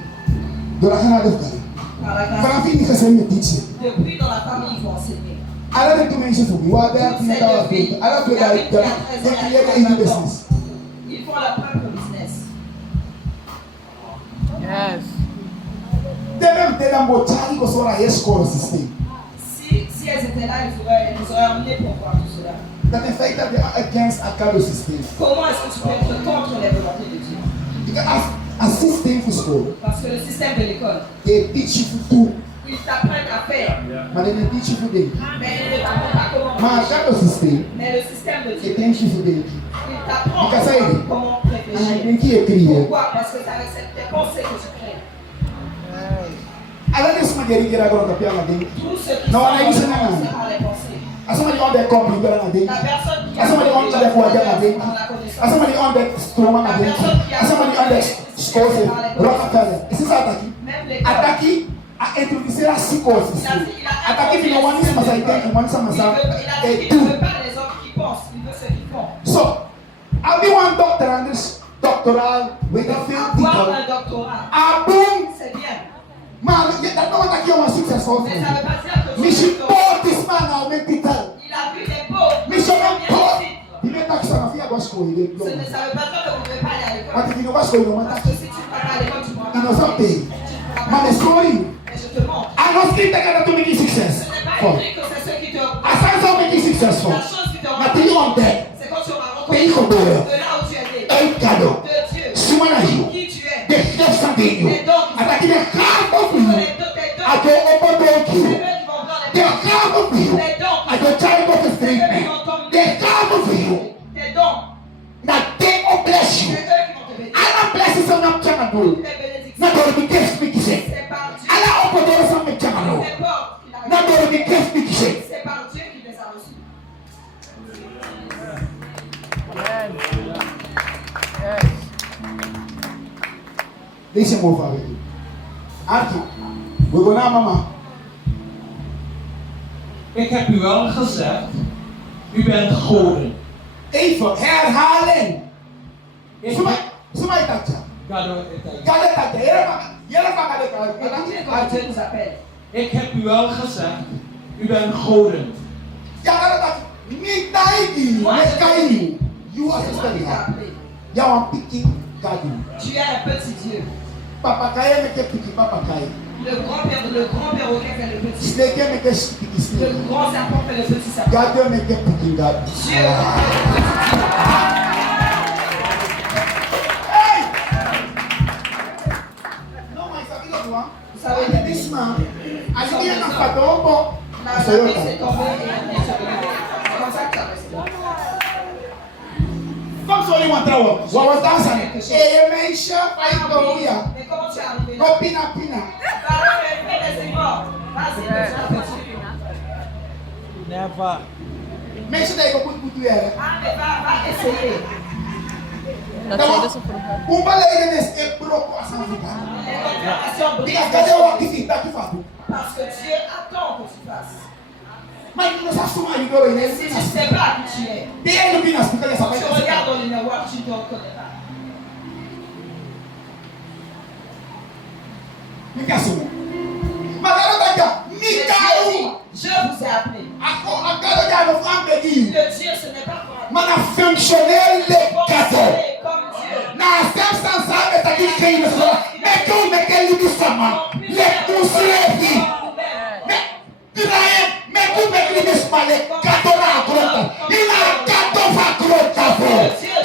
do la kana def kali par la grâce. fara fi ni kase me teach Depuis dans la famille, ils vont enseigner. ala de to mention for me wa da fi da wa fi ala to da da create business Ils font leur propre business. Yes. dem te da mo chali ko sora yes score system Si elles étaient là, ils auraient amené pour voir tout cela. that in fact that they are against a kind of system Comment est-ce que tu peux être contre les volontés de Dieu? because as a system for school Parce que le système de l'école, they teach you to do Ils t'apprennent à faire. Mas ele tem tipo dele. Mais ils ne t'apprennent pas comment Mas réfléchir. já o sistema, Mais le système de ele Dieu, tem tipo dele. il t'apprend Fica saindo. comment Ah, réfléchir. ele que cria. Pourquoi? Parce que c'est avec tes pensées que tu crées. Além desse maneiro que era agora da piada dele. Tout ce qui Non, sont on a eu ça, dans non. c'est par les pensées. Asoma de onde compra pela na dele. La personne qui Asoma de onde déjà da guarda na dele. dans la connaissance. Asoma de onde stroma na dele. Asoma de onde escoce Rockefeller. Esse sabe aqui. Même les Até aqui a introduzir as coisas. Até aqui vem o ano isso mas aí tem o ano isso mas il é ne tudo. veut pas les hommes qui pensent, il veut ceux qui font. So, havia um doctoral with a Avoir field un doctorat, Abum, c'est bien. man, that no one that you are successful. Mais ça ne veut pas dire que tu Mission es bought this man now, make it tell. Il a vu les pauvres. Mission Il bought. ici. Il met ta question, il y a quoi school, il est Ça ne veut pas dire que vous ne devez pas aller à l'école. What if you know what school, no Parce que si tu ne vas pas à l'école, tu ne pourras You know pas. something? Tu ne pourras Man, pas. the story. Mais je te montre. I don't think they're gonna make you Ce success. n'est pas For. écrit que c'est ceux qui te As far as I make you successful, La chose qui te nothing on that. c'est quand tu auras Pay rencontré for de the là où tu es né, Eikado, de Dieu, Sumanayo, qui tu es. the steps something you. And I can half of Que you. les deux, tes dons, I can open door c'est you. eux qui vont voir The les half of you. Les dons, I can try to the statement. The half of you. tes dons, Now they will bless c'est you. eux qui vont te bénir. I don't bless you some of Janado. Tes bénédictions, Not going to be gift speaking. c'est par Dieu. I don't open doors some of Janado. Tes portes qu'il a Not reçues, going to be gift speaking. c'est par Dieu qui les a reçues. Amen. Yes. Deixa eu mover aqui. Arthur, we go now, mama. Ik heb u wel gezegd, u bent goden. Even herhaling. Suma itacha. Gado etai. Kade tacha. Yere pa kade Écoutez quand Dieu kade. nous appelle. Ik heb u wel gezegd, u bent goden. Ya kade tacha. Mi taigi. Me kai. You are C'est moi sister qui t'ai ya. appelé. Ya wan picking kadi. Tu es un petit Dieu. Papa kaya me ke picking papa kaya. Le grand perroquet fait le petit. Snake me ke picking Le snake. grand serpent fait le petit serpent. God me ke picking God. Dieu. Hey! No, my sabi lo tuwa. Vous savez, Sabi this man. Asi niya ng patombo. la vie s'est tombée et elle est sur le monde. C'est comme ça que ça reste. Comme sur les montagnes. What was that? Eh, mais chef, I go here. Mais comment tu es arrivé là? Go pina pina. Vas-y, petit. Never. Make sure that you go put here. Ah, mais va essayer. Umbalele nesse é broco essa vida. Les contractions Because brisent. God will give it back to you. Parce que Dieu attend que tu fasses. Mas não sabe sumar de dor, Et si tu ne sais pas qui tu es, Tem no pinas porque essa quand tu vai. regardes dans le miroir, tu ne te reconnais pas. Me caso. Mas ela tá aqui. Me Mais Dieu caiu. dit, je vous ai appelé. A cara já não faz pedir. Le Dieu, ce n'est pas pour Mas a funcionar legado. fonctionner comme Dieu. Na semsa sabe tá aqui quem nos fala. Me que ele do sama. Le kuslevi. Tiraem, me que ele do smale. Kadona grota. Ina kadova grota.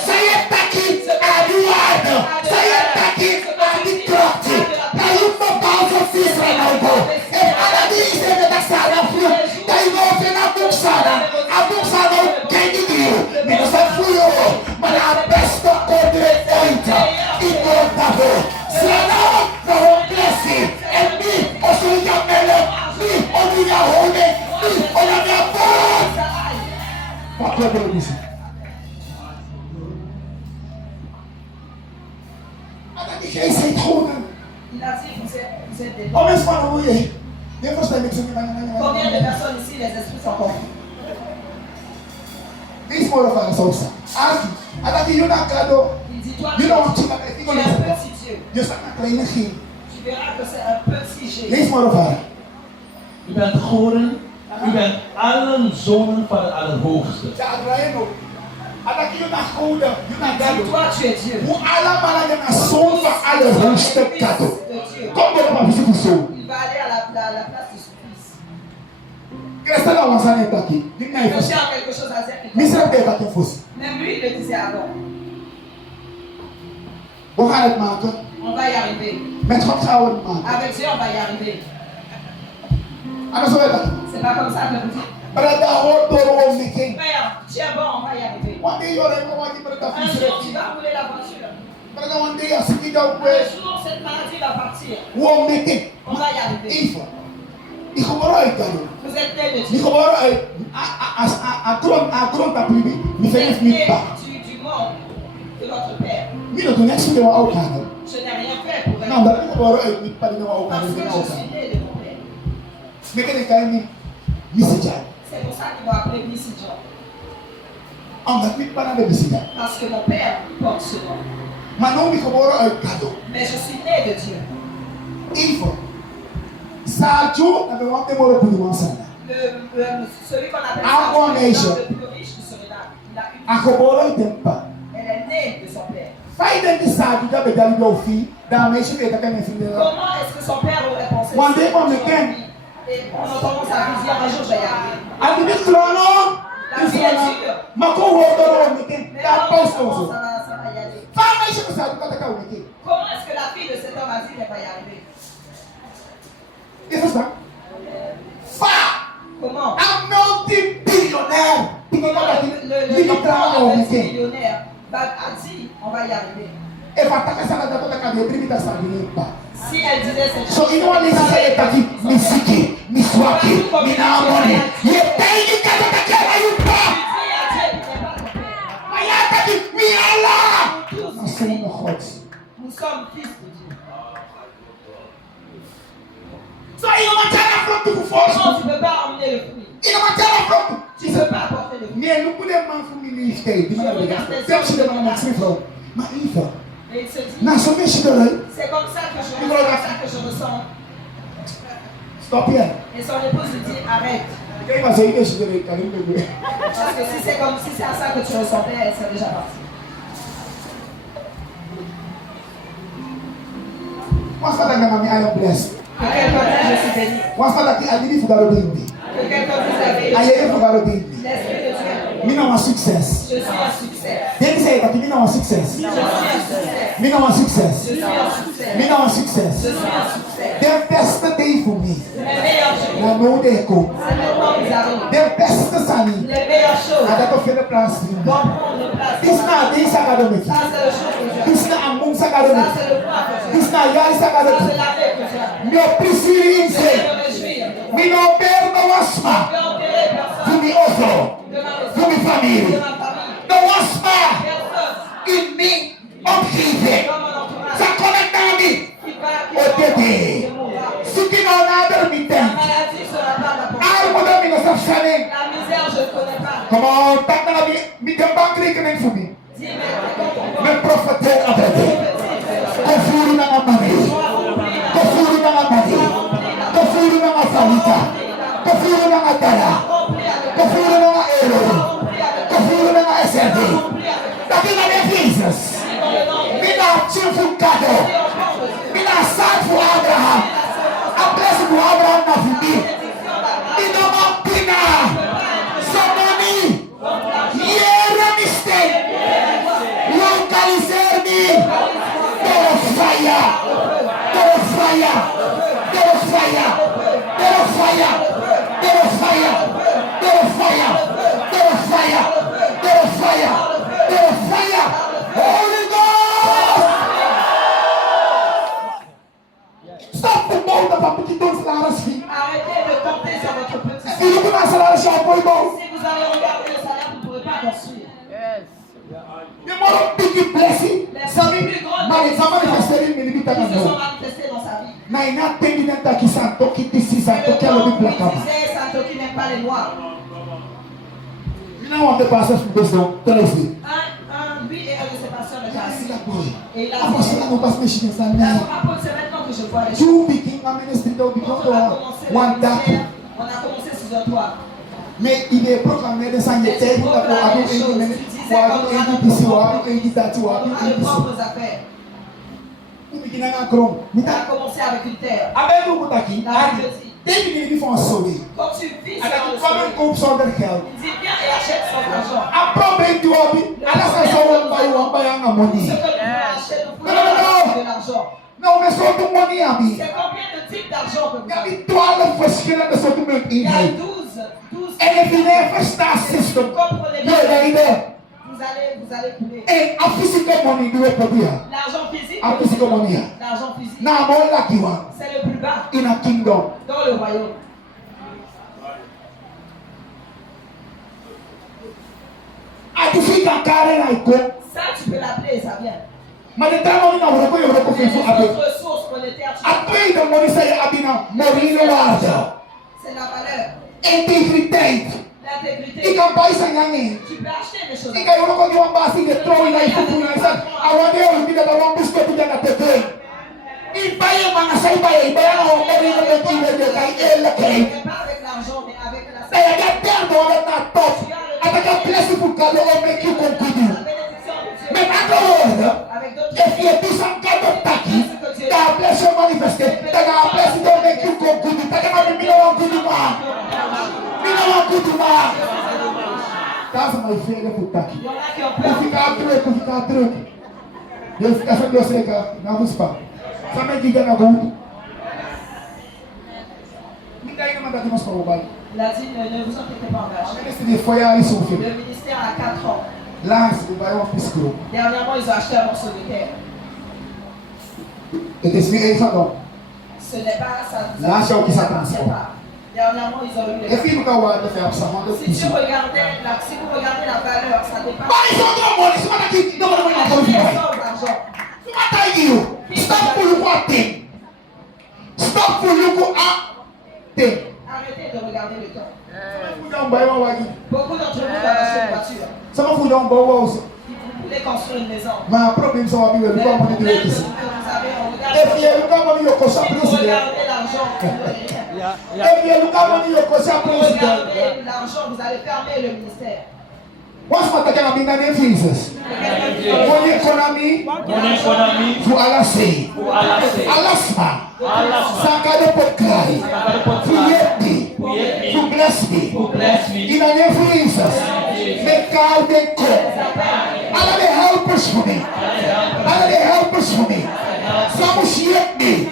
Saya tá aqui aduado. Saya tá aqui aditrote. Caiu no pausa fisa na ugo. E para dizer da sala frio. Daí não vem na bolsada. A bolsada quem diria? Me não sabe fui eu. Mas a besta contra oita. E cortava. Se não, não cresce. É mim, o senhor já melhor. Me, o minha rome. Me, olha minha voz. Qual é a disse? Ada di kay say tonan. Il a dit, vous êtes des O mes falo ye. Depois da mexer me Combien de personnes ici, les esprits sont confus? This more of a sauce. Aki, ada di yuna kado. Il dit, toi, You tu know what es you un petit Dieu. You start not playing him. Tu verras que c'est un petit G. This more of a. U bent goden, u bent allen zonen van de Allerhoogste. Ja, Adraeno. Ada di yuna kouda, yuna Il dit, gado. toi, tu es Dieu. Mu ala mala na sonfa ala hoste kado. De Dieu. Como é uma visita so? Il va aller à la place de son fils. Cresta na wasane taki. Ninna Le ifo. chien a quelque chose à dire. Misra de taki fosi. Même lui, il le disait avant. Bo halet maka. On va y arriver. Met hot kawon maka. Avec Dieu, on va y arriver. C'est pas comme ça que vous dites. Père, tu es bon, on va y arriver. Un jour, tu vas rouler la voiture. Un jour, cette maladie va partir. On va y arriver. Vous êtes né de Dieu. Vous êtes né du monde de votre Père. Je n'ai rien fait pour être. Parce que je suis né de mon Père. C'est pour ça qu'ils m'ont appelé Missy John. Parce que mon Père porte ce nom. Mais je suis né de Dieu. Celui qu'on appelle le plus riche qui serait là. Il a une. Elle est née de son père. Comment est-ce que son père aurait pensé? Et on entend sa vision, un jour je vais y arriver. La vie est dure. Mais on comment ça va y aller? Comment est-ce que la fille de cet homme a dit qu'elle va y arriver? Comment? Le millionnaire a dit on va y arriver. Si elle disait cette chose, nous sommes fils de Dieu. Comment tu ne peux pas emmener le fruit? Tu ne peux pas apporter le fruit. Et il se dit, c'est comme ça que je ressens. Et son épouse lui dit, arrête. Parce que si c'est comme si c'est à ça que tu ressentais, elle serait déjà partie. Que quelqu'un dise, je suis béni. Que quelqu'un dise la vérité. L'esprit de Dieu. Je suis un succès. Je suis un succès. Je suis un succès. Je suis un succès. Je suis un succès. Le meilleur jour. C'est le temps où ils arrivent. Les meilleures choses. Vont prendre place. Ça c'est le jour que Dieu a fait. Ça c'est le point que Dieu a fait. Ça c'est la paix que Dieu a fait. Je vais me réjouir. Je vais enterrer personne. De ma famille. Personne. Dans mon entourage. Qui va la maladie sera pas la portée. La misère, je ne connais pas. Dis, mais prophétique avec Kofuru na mami. Kofuru na mami. Kofuru na falita. Kofuru na dala. Kofuru na ero. Kofuru na SRD. Daquela é Jesus. Mina chifukado. Mina salvo Abraham. A blessing do Abraham na vida. Mina mapina. Somoni. Yera mistake. Localizer-me. Pelo fire. Pelo fire. Pelo fire. Pelo fire. Pelo fire. Pelo fire. Pelo fire. Pelo fire. Pelo fire. Holy Ghost. Stop the mouth of a petit dos là à suite. Arrêtez de compter sur votre petit Si vous commencez à la chapeau, Si vous allez regarder le salaire, vous ne pourrez pas construire. Yes. the more big blessing. Les plus grandes Ils se sont manifestées dans sa vie. na inatendimento qui santo qui disi C'est santo le qui a temps le où black il disait Santo qui n'aime pas les noirs. Nous n'avons pas passé sur deux ans, très bien. Lui et un de ses pasteurs déjà C'est assis. la boy. Et il a Après dit, cela, nous passons chez les amis. Apôtre, c'est maintenant que je vois les choses. Two begin a ministry that we Quand don't on a know commencé le one that. ministère, on a commencé sous un toit. Mais il est proclamé de ça, il est tel pour avoir un NDPC ou un NDTAT ou un On a de NDPC. propres affaires. Nous begin à crom. On a commencé avec une terre. Avec nous, Boutaki, La Bible dit, dès qu'il faut en sauver. quand tu vis sur Alors, le comme un soleil, couple sans de hell. il dit viens et achète sans argent. Après, ben, tu as vu, à la saison, on va y avoir un Ce money. que nous voulons acheter, nous Non, non, voulons non. de l'argent. d'argent. Nou, men soort money abi. C'est combien de types d'argent que vous Ja, avez? die 12 verschillende soorten Il y a munteenheid. 12 En if je niet verstaat system, comprenez je leidt. vous allez couler. En a physical money doe proberen. L'argent physique, A physical money. l'argent physique, Na mo lucky one c'est le plus bas in a kingdom. dans le royaume. A tu fica kare na iko. Ça, tu peux l'appeler et ça vient. Maar de dame na woro ko yoro ko Mais fifu les abe. autres ressources monétaires, tu Ape de money say abina morino water. c'est la valeur, Integriteit. l'intégrité. Ika buy sa nyangi. Tu peux acheter des choses. Ika yoro ko giwa basi de throw in ifu kuna isa. Awade o bida da wan busko bida na tete. Ibaye mga say baye ibaye na morino de kiwe de kai eleke. Pas avec l'argent, mais avec la Saya ga perdo na top. Ataka blessing for God will make you continue. bénédiction de Dieu. Mais attends, Avec d'autres if you do some kind of taki, God bless you manifested. God bless you to make you continue. Taka na mi no want good man. Mi no want good man. That's my favorite for taki. Il y en a qui ont peur. Kufika truck. Yes, kasa Dios seka na buspa. Sama giga na good. Hindi naman dati mas pababal. Il a dit, ne vous inquiétez pas, engagé. Ministry de foi ali sofre. Le ministère a 4 ans. Lance do bairro Pisco. Dernièrement, ils ont acheté un morceau de terre. Et des filles ça donc. Ce n'est pas ça. Là, c'est où qui ça s'attend, ne ça. sait pas. Dernièrement, ils ont eu Et les... puis nous avons de faire ça de Si plus. vous regardez la valeur, ça dépasse. Bah ils ont trop bon, c'est pas qui non non non non. Acheter sans argent. Tu m'as taillé. Stop pour le what thing. Stop pour le go up thing. Arrêtez de regarder le temps. Vous dans bairro wagi. Beaucoup d'entre vous doivent acheter une voiture. Ça va vous dans bairro aussi. Vous voulez construire une maison. Ma problème ça va bien, Mais nous le pas money problème de que ici. vous avez, on Et puis regarde. nous pas money yo kosa Si vous président. regardez l'argent, vous n'avez rien. Et puis nous pas money yo kosa Si vous président. regardez l'argent, vous allez fermer le ministère. What's my talking about in the name of Jesus? Money economy Money economy. to alase. Alase. Alasma. Alasma. Sakado Pokai. To yet me. To bless me. Bless me. In the name of Jesus. Make God they come. Allah they help us for me. Allah they help us for me. Some yet me.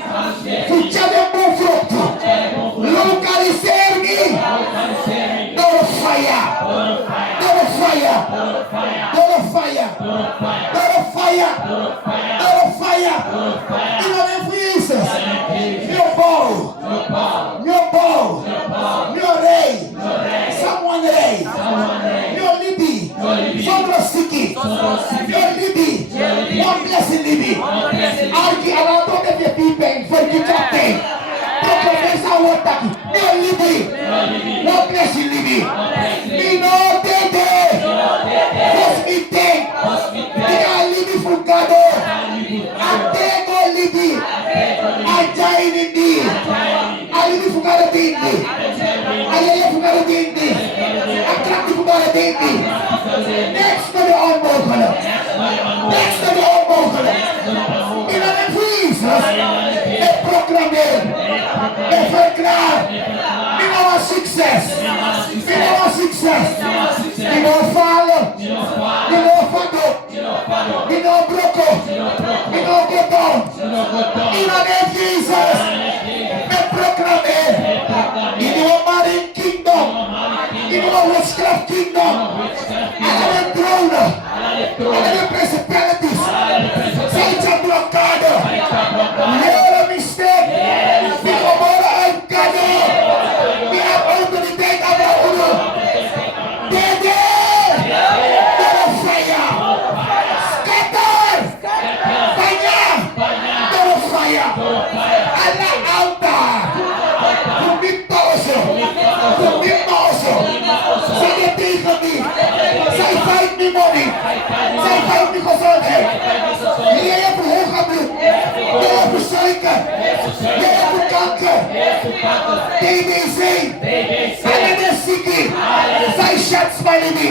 To challenge more fruit. Localize me. No fire. No fire. No fire. No fire. No fire. In the name of Jesus. Your bow. Your bow. Your ray. Someone ray. Your Libby. Sondra Siki. Your Libby. One blessing Libby. Arki alato de the people for you to pay. Professor Wataki. Your Libby. One blessing Libby. Me no dede. Hospital. Diga Libby Fugado. Atego Libby. Ajay Libby. Alibi Fugado Dindi. Ayaya Fugado Dindi. Attractive Fugado Dindi. Next to the onboard color. Next to the onboard color. In the name of Jesus. A proclamation. A proclamation. In our success. In our success. In our follow. In our follow. In our broco. In our get down. In the name of Jesus. A proclamation. In our marine kingdom. In our witchcraft kingdom. Our throne. Our principalities. Satan blockade. Never a mistake. Because all God. We have authority about you. Dede. Fire. Scatter. Fire. Allah altar. Victorioso. Say the thing for me. Say fight me money. Say fight me for something. Leia pro Rocabru. Leia pro Soica. Leia pro Canca. TBC. Alana Siki. Sai Shots by me.